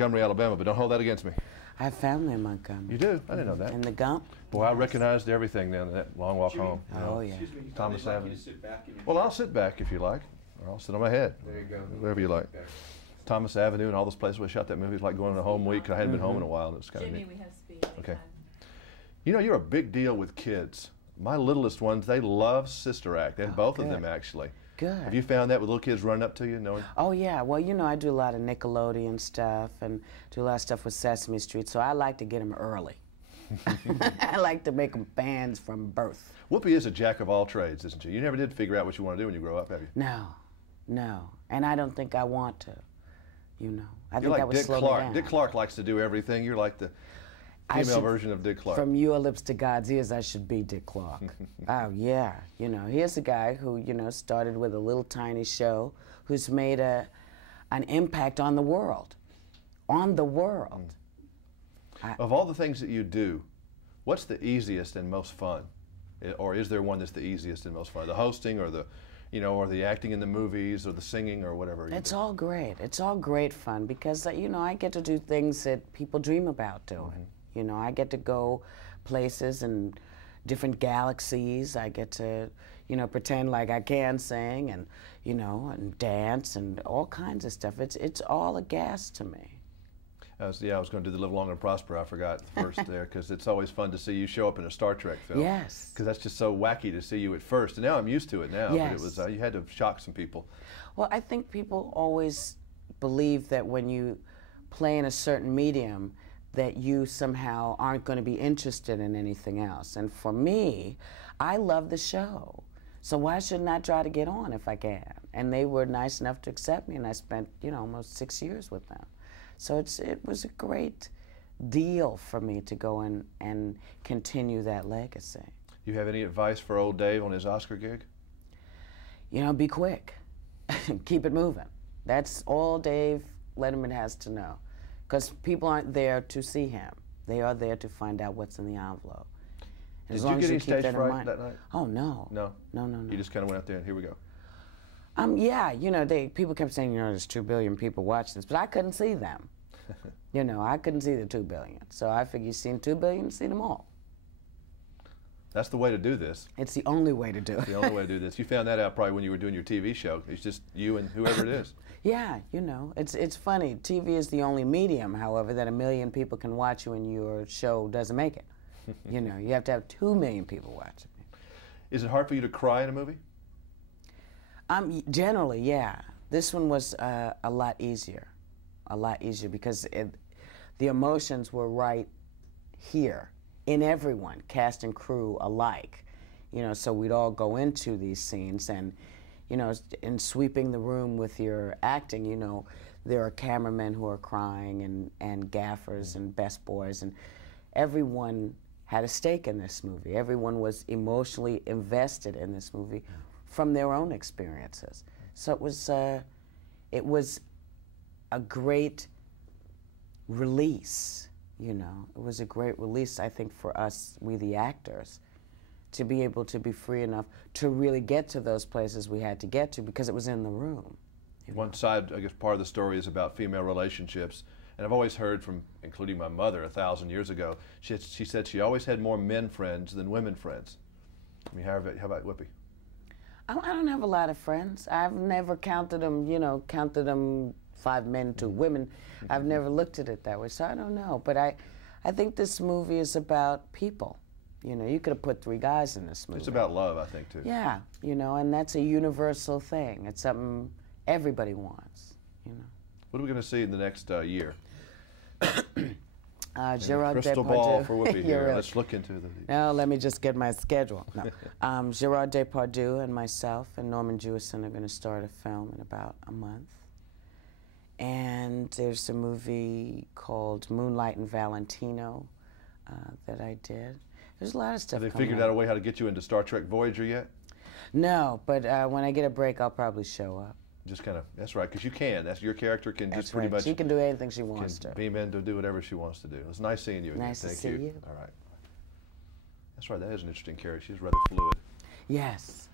Montgomery, Alabama, but don't hold that against me. I have family in Montgomery. You do? I didn't know that. In the Gump? Boy, I recognized everything then, that long walk home. Oh, yeah. Excuse me, Thomas like Avenue. you to sit back in your Well, I'll sit back if you like, or I'll sit on my head. There you go. Wherever you like. Okay. Thomas Avenue and all those places we shot that movie. It was like going on a home week. I hadn't been home in a while. It's kind of Jimmy, neat. we have speed. Okay. You know, you're a big deal with kids. My littlest ones, they love Sister Act, and both of them actually. Good. Have you found that with little kids running up to you, knowing? Oh, yeah. Well, you know, I do a lot of Nickelodeon stuff and do a lot of stuff with Sesame Street, so I like to get them early. I like to make them fans from birth. Whoopi is a jack of all trades, isn't she? You never did figure out what you want to do when you grow up, have you? No, no. And I don't think I want to, you know. I think like that would Dick slow me Clark. down. Dick Clark likes to do everything. You're like the female version of Dick Clark. From your lips to God's ears, I should be Dick Clark. Oh, yeah. You know, here's a guy who, you know, started with a little tiny show, who's made an impact on the world. On the world. Of all the things that you do, what's the easiest and most fun? Or is there one that's the easiest and most fun? The hosting or the, you know, or the acting in the movies or the singing or whatever? It's all great. It's all great fun because, you know, I get to do things that people dream about doing. You know, I get to go places and different galaxies. I get to, you know, pretend like I can sing and, you know, and dance and all kinds of stuff. It's all a gas to me. Yeah, I was going to do the Live Long and Prosper. I forgot first there because it's always fun to see you show up in a Star Trek film. Yes. Because that's just so wacky to see you at first. And now I'm used to it now. Yes. But it was you had to shock some people. Well, I think people always believe that when you play in a certain medium, that you somehow aren't going to be interested in anything else. And for me, I love the show. So why shouldn't I try to get on if I can? And they were nice enough to accept me, and I spent, you know, almost 6 years with them. So it was a great deal for me to go and continue that legacy. You have any advice for old Dave on his Oscar gig? You know, be quick. Keep it moving. That's all Dave Letterman has to know. Because people aren't there to see him. They are there to find out what's in the envelope. Did you get any stage fright that night? Oh, no. No? No, no, no. You just kind of went out there and here we go. Yeah, you know, people kept saying, you know, there's 2 billion people watching this, but I couldn't see them. You know, I couldn't see the 2 billion. So I figured you've seen 2 billion, see them all. That's the way to do this. It's the only way to do it. It's the only way to do this. You found that out probably when you were doing your TV show. It's just you and whoever it is. Yeah, you know, it's funny. TV is the only medium, however, that 1 million people can watch you and your show doesn't make it. You know, you have to have 2 million people watching. Is it hard for you to cry in a movie? Generally, yeah. This one was a lot easier because the emotions were right here in everyone, cast and crew alike. You know, so we'd all go into these scenes and, you know, in sweeping the room with your acting, you know, there are cameramen who are crying and gaffers and best boys, and everyone had a stake in this movie. Everyone was emotionally invested in this movie from their own experiences. So it was a great release, you know. It was a great release, I think, for us, we the actors, to be able to be free enough to really get to those places we had to get to because it was in the room. One side, I guess, part of the story is about female relationships. And I've always heard from, including my mother 1,000 years ago, she said she always had more men friends than women friends. I mean, how about Whoopi? I don't have a lot of friends. I've never counted them, you know, 5 men, 2 women. I've never looked at it that way, so I don't know. But I think this movie is about people. You know, you could have put 3 guys in this movie. It's about love, I think, too. Yeah, you know, and that's a universal thing. It's something everybody wants, you know. What are we going to see in the next year? Gerard crystal Depardieu. ball for Whoopi here. Right. Let's look into the... No, let me just get my schedule. No. Gerard Depardieu and myself and Norman Jewison are going to start a film in about a month. And there's a movie called Moonlight and Valentino that I did. There's a lot of stuff. Have they figured out a way how to get you into Star Trek Voyager yet? No, but when I get a break, I'll probably show up. Just kind of, that's right, because you can. That's your character can That's just pretty right. much. She can do anything she wants to. Beam in to do whatever she wants to do. It's nice seeing you again. Nice to Thank see you. All right. That's right. That is an interesting character. She's rather fluid. Yes.